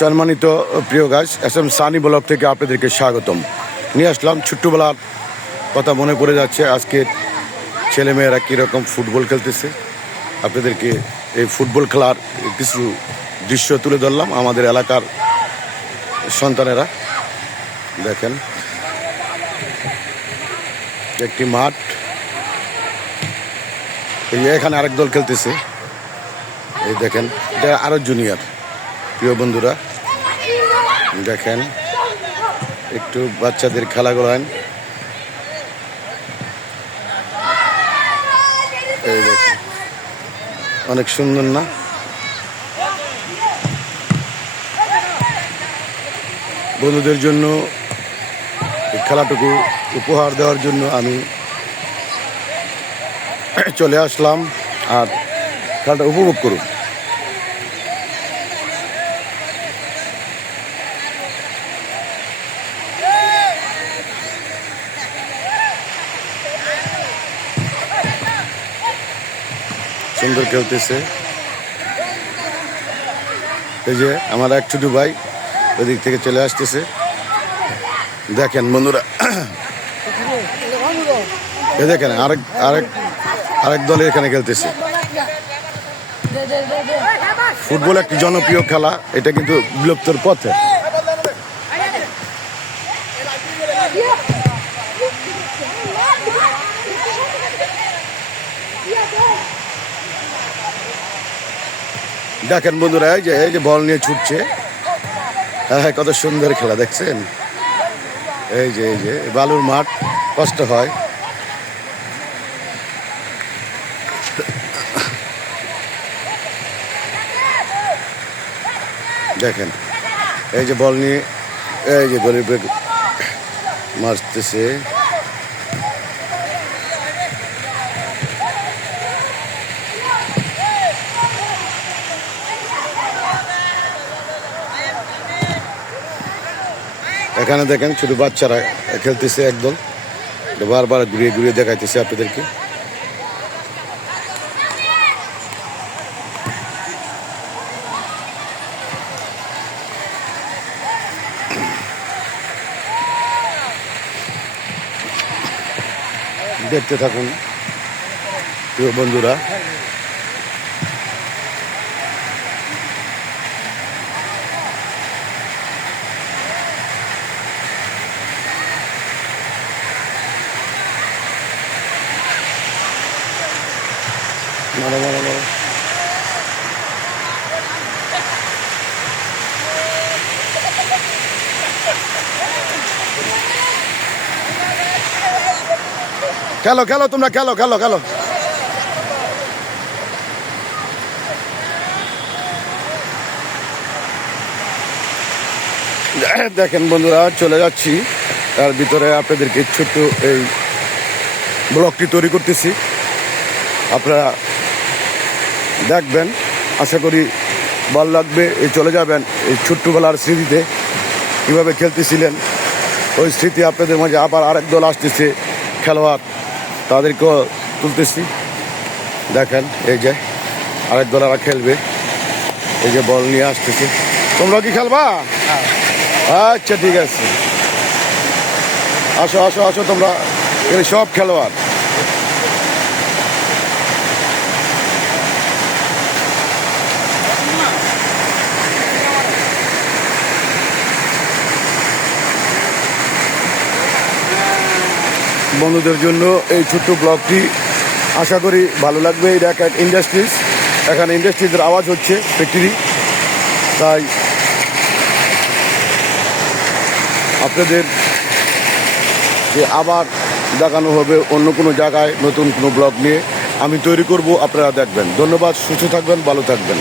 সম্মানিত প্রিয় গাছ এস এম সানি ব্লক থেকে আপনাদেরকে স্বাগতম। নিয়ে আসলাম ছোট্টবেলার কথা মনে পড়ে যাচ্ছে আজকে ছেলেমেয়েরা কীরকম ফুটবল খেলতেছে। আপনাদেরকে এই ফুটবল খেলার কিছু দৃশ্য তুলে ধরলাম আমাদের এলাকার সন্তানেরা। দেখেন, একটি মাঠ, এই এখানে আরেক দল খেলতেছে। এই দেখেন, এটা আরও জুনিয়র প্রিয় বন্ধুরা দেখেন, একটু বাচ্চাদের খেলা করান। এই অনেক সুন্দর না? বন্ধুদের জন্য খেলাটুকু উপহার দেওয়ার জন্য আমি চলে আসলাম। আর খেলাটা উপভোগ করুন। সুন্দর খেলতেছে। এই যে আমার এক ছোট ভাই ওদিক থেকে চলে আসতেছে। দেখেন বন্ধুরা। এই দেখেন, আরেক আরেক আরেক দলে এখানে খেলতেছে। ফুটবল একটি জনপ্রিয় খেলা, এটা কিন্তু বিলুপ্তর পথে। দেখেন বন্ধুরা যে, এই যে বল নিয়ে ছুটছে। হ্যাঁ হ্যাঁ কত সুন্দর খেলা, দেখছেন? এই যে এই যে, বালুর মাঠ, কষ্ট হয়। দেখেন, এই যে বল নিয়ে, এই যে গরিব মারতেছে। এখানে দেখেন ছোট বাচ্চারা খেলতেছে একদল। বারবার ঘুরিয়ে ঘুরিয়ে দেখাইতেছে আপনাদেরকে। দেখতে থাকুন, প্রিয় বন্ধুরা। মারো মারো মারো খেলো খেলো তোমরা খেলো খেলো খেলো দেখেন বন্ধুরা, চলে যাচ্ছি। তার ভিতরে আপনাদেরকে ছোট্ট এই ব্লকটি তৈরি করতেছি। আপনারা দেখবেন, আশা করি ভালো লাগবে এই চলে যাবেন এই ছোট্টবেলার স্মৃতিতে। কীভাবে খেলতেছিলেন, ওই স্মৃতি আপনাদের মাঝে আবার আরেক দল আসতেছে, খেলোয়াড়, তাদেরকেও তুলতেছি। দেখেন, এই যে আরেক দলেরা খেলবে, এই যে বল নিয়ে আসতেছে। তোমরা কি খেলবা? আচ্ছা ঠিক আছে। আসো আসো আসো তোমরা সব খেলোয়াড়। বন্ধুদের জন্য এই ছোট্ট ব্লগটি আশা করি ভালো লাগবে। এটা এক ইন্ডাস্ট্রিজ এখানে ইন্ডাস্ট্রিজের আওয়াজ হচ্ছে ফ্যাক্টরি তাই আপনাদের যে আবার দেখানো হবে অন্য কোনো জায়গায় নতুন কোনো ব্লগ নিয়ে আমি তৈরি করব, আপনারা দেখবেন। ধন্যবাদ, সুস্থ থাকবেন, ভালো থাকবেন।